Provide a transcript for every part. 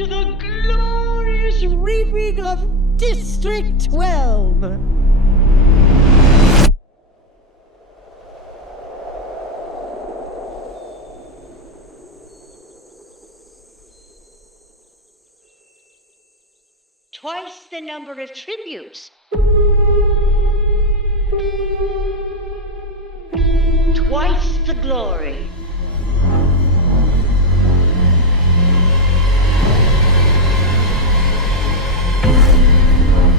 to the glorious reaping of District 12. Twice the number of tributes. Twice the glory.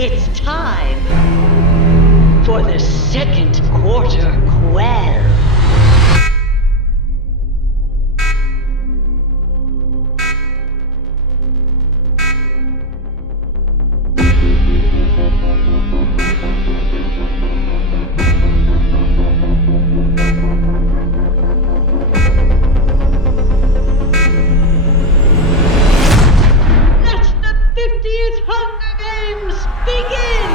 It's time for the second quarter quell. Let the 50th Hunger Games begin!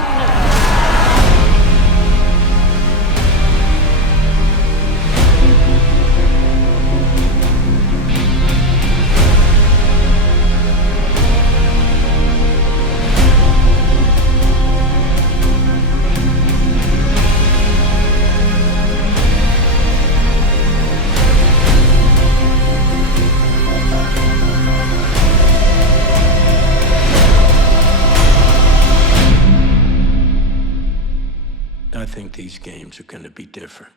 I think these games are going to be different.